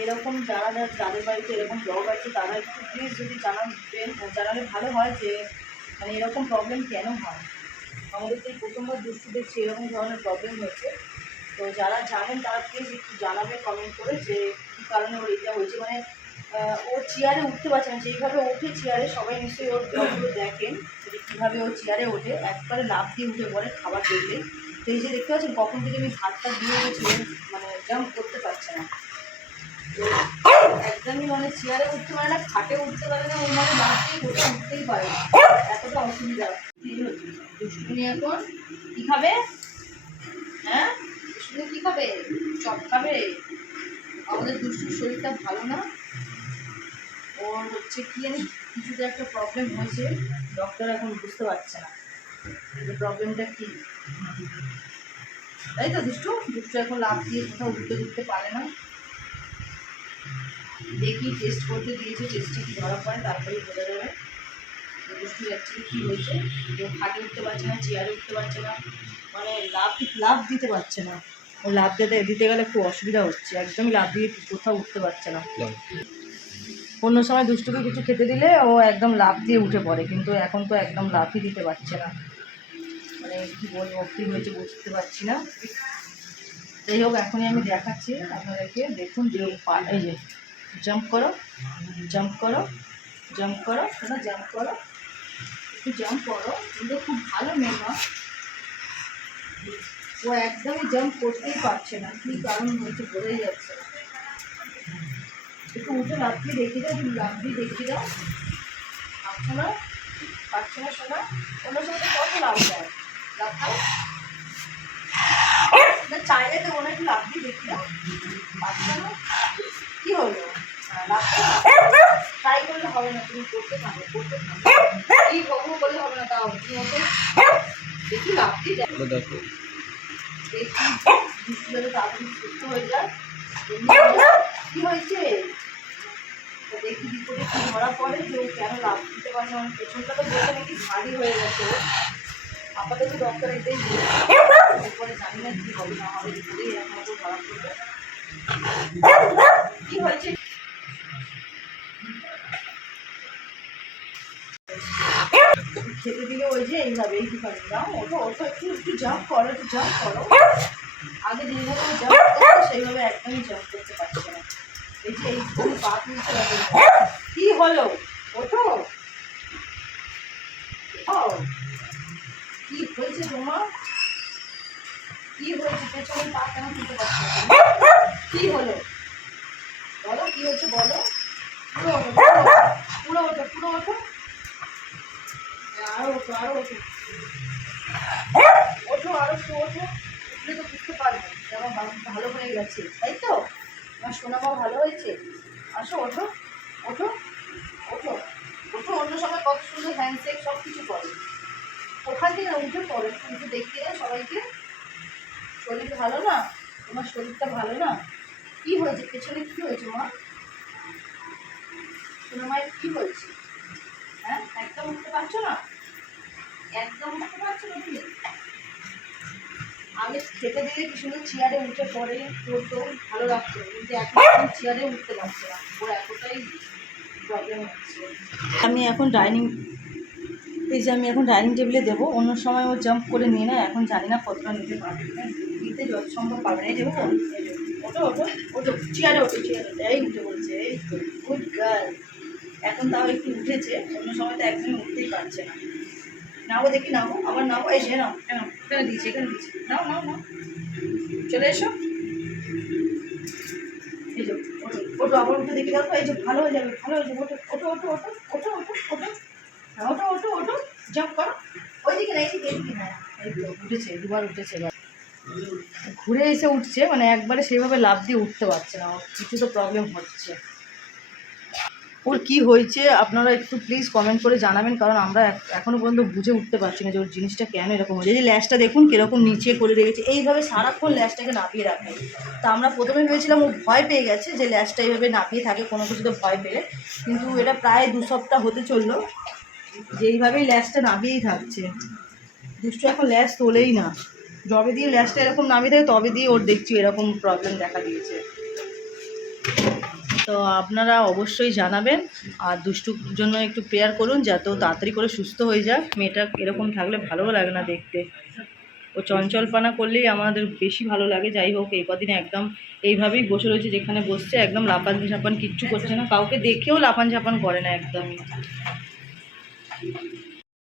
এরকম যারা যাদের বাড়িতে এরকম ব্লগ আছে, তারা একটু প্লিজ যদি জানাবেন জানালে ভালো হয় যে মানে এরকম প্রবলেম কেন হয়? আমাদের তো এই প্রথমবার দুষ্টু দেখছি এরকম ধরনের প্রবলেম হয়েছে। তো যারা জানেন, তারা প্লিজ একটু জানাবে কমেন্ট করে যে কী কারণে ওর এটা হয়েছে। মানে ও চেয়ারে উঠতে পারছে না। যেইভাবে ওঠে চেয়ারে সবাই নিশ্চয়ই ওর ব্লগগুলো দেখেন যে কীভাবে ও চেয়ারে ওঠে। একবারে লাফ দিয়ে উঠে পড়ে খাবার দেখলে তো এই যে দেখতে পাচ্ছেন, কখন থেকে আমি হাতটা দিয়ে মানে জাম্প করতে পারছে না। একদমই মানে চেয়ারে উঠতে পারে না, খাটে উঠতে পারে না ওর মানে কোথাও উঠতেই পারে না। এতটা অসুবিধা। দুষ্টুমি এখন কী হ্যাঁ? দুষ্টুমি কী খাবে? চপ খাবে? আমাদের দুষ্টুর শরীরটা ভালো না। ওর হচ্ছে কি জানি কিছুতে একটা প্রবলেম হয়েছে। ডক্টর এখন বুঝতে পারছে না। যে প্রবলেমটা কি? তাই তো দুষ্টু? দুষ্টু এখন লাভ দিয়ে কোথাও উঠতে উঠতে পারে না। দেখি টেস্ট করতে দিয়েছে টেস্টে কি ধরা পড়ে তারপরেই বোঝা যাবে যে দুষ্টু অ্যাকচুয়ালি কী হয়েছে। কেউ খাটে উঠতে পারছে না চেয়ারে উঠতে পারছে না মানে লাভ লাভ দিতে পারছে না। ও লাভ দিতে দিতে গেলে খুব অসুবিধা হচ্ছে একদমই লাভ দিয়ে কোথাও উঠতে পারছে না। অন্য সময় দুষ্টুকে কিছু খেতে দিলে ও একদম লাভ দিয়ে উঠে পড়ে কিন্তু এখন তো একদম লাভই দিতে পারছে না। মানে কী বলব কী হয়েছে বুঝতে পারছি না। যাই হোক এখনই আমি দেখাচ্ছি আপনাদেরকে দেখুন যে এই যে জাম্প করো জাম্প করো জাম্প করো শোনো জাম্প করো। একটু জাম্প করো, কিন্তু খুব ভালো মেয়ে ও একদমই জাম্প করতেই পারছে না, কী কারণ হয়েছে বোঝাই যাচ্ছে না। একটু উঠে দিয়ে দেখিয়ে দাও তুমি দিয়ে দেখিয়ে দাও। পারছ না পারছ না শোনা অন্য সময় কত লাভ দেয়? না চাইলে তো লাভ দিয়ে দেখিয়ে দাও। পারছ না হবে না তুমি করতে করতে কি কখনো করলে হবে না তাও দেখি দিয়ে দেখো দেখো তাড়াতাড়ি সুস্থ হয়ে যায় কি হয়েছে? দেখি রিপোর্টে কি ধরা পড়ে যে ও কেন লাভ দিতে পারছে আমার পেছনটা তো বলছে নাকি ভারী হয়ে গেছে আপাতত ডক্টর এটাই বলছে জানি না কি হবে না হবে এরকম ধরা পড়বে খেতে দিলে ওই যে এইভাবে এইটুখানি দাও ওটা ওটা একটু একটু জাম্প করো, একটু জাম্প করো। আগে যেইভাবে জাম্প করতো সেইভাবে একদমই জাম্প করতে পারছে না। এই যে এইখানে পা তুলছে দেখো। কি হলো? ওঠো। কি হয়েছে তোমার? কি হয়েছে? পেছনে পা কেন তুলতে পারছ কি হলো? বলো, কি হয়েছে বলো? পুরো ওঠো পুরো ওঠো পুরো ওঠো। আরও ওঠো আরও ওঠো ওঠো আরও একটু ওঠো উঠলে তো বুঝতে পারবে যে আমার ভালো হয়ে গেছে তাই তো আমার সোনা মা ভালো হয়েছে আসো ওঠো ওঠো ওঠো ওঠো অন্য সময় কত সুন্দর হ্যান্ডশেক সব কিছু করে ওখান থেকে উঠে পড়ে উঠে দেখিয়ে সবাইকে শরীর ভালো না তোমার শরীরটা ভালো না কি হয়েছে পেছনে কি হয়েছে মা সোনা মায়ের কি হয়েছে? হ্যাঁ একদম উঠতে পারছ না? একদম না আগে খেতে দিলে কি সুন্দর চেয়ারে উঠে পড়ে পড়তো ভালো লাগতো কিন্তু এখন চেয়ারে উঠতে পারছে না। ওর এতটাই প্রবলেম হচ্ছে। আমি এখন ডাইনিং এই যে আমি এখন ডাইনিং টেবিলে দেবো অন্য সময় ও জাম্প করে নিয়ে নেয় এখন জানি না কতটা নিতে পারবে। কিনা। নিতে যত সম্ভব পারবে না। এই যে, ওঠো ওঠো ওঠো চেয়ারে ওঠো চেয়ারে। এই উঠে বলছে এই গুড গার্ল এখন তাও একটু উঠেছে, অন্য সময় তো একদমই উঠতেই পারছে না। নাও দেখি নাও আবার নাও যে নাও কেন এখানে দিয়েছি এখানে দিয়েছি। নাও নাও নাও। চলে এসো। এই যে, ওঠো ওঠো, আবার উঠে দেখি তো এই যে ভালো হয়ে যাবে, ভালো হয়ে যাবে। ওঠো ওঠো ওঠো ওঠো ওঠো ওঠো ওঠো। হ্যাঁ ওঠো ওঠো ওঠো। জাম্প করো। ওই দিকে না এইদিকে এইদিকে হ্যাঁ এই উঠেছে, দুবার উঠেছে এবার। ঘুরে এসে উঠছে মানে একবারে সেইভাবে লাভ দিয়ে উঠতে পারছে না। কিছু তো প্রবলেম হচ্ছে। ওর কি হয়েছে, আপনারা একটু প্লিজ কমেন্ট করে জানাবেন, কারণ আমরা এক- এখনও পর্যন্ত বুঝে উঠতে পারছি না যে ওর জিনিসটা কেন এরকম হয়েছে। যে ল্যাশটা দেখুন কীরকম নিচে করে রেখেছে। এইভাবে সারাক্ষণ ল্যাশটাকে নাপিয়ে রাখে তা আমরা প্রথমে ভেবেছিলাম ও ভয় পেয়ে গেছে যে ল্যাশটা এইভাবে নাপিয়ে থাকে, কোনো কিছুতে ভয় পেলে। কিন্তু এটা প্রায় দু সপ্তাহ হতে চলল যে এইভাবেই ল্যাশটা নাবিয়েই থাকছে। দুষ্টু এখন ল্যাশ তোলেই না। যবে দিয়ে ল্যাশটা এরকম নামিয়ে থাকে তবে দিয়ে ওর দেখছি এরকম প্রবলেম দেখা দিয়েছে। তো আপনারা অবশ্যই জানাবেন আর দুষ্টুর জন্য একটু প্রেয়ার করুন যাতে ও তাড়াতাড়ি করে সুস্থ হয়ে যায় মেয়েটা এরকম থাকলে ভালোও লাগে না দেখতে। ও চঞ্চলপানা করলেই আমাদের বেশি ভালো লাগে। যাই হোক, এই কদিনে একদম এইভাবেই বসে রয়েছে যেখানে বসছে। একদম লাপান ঝাপান কিচ্ছু করছে না। কাউকে দেখেও লাপান ঝাপান করে না একদমই।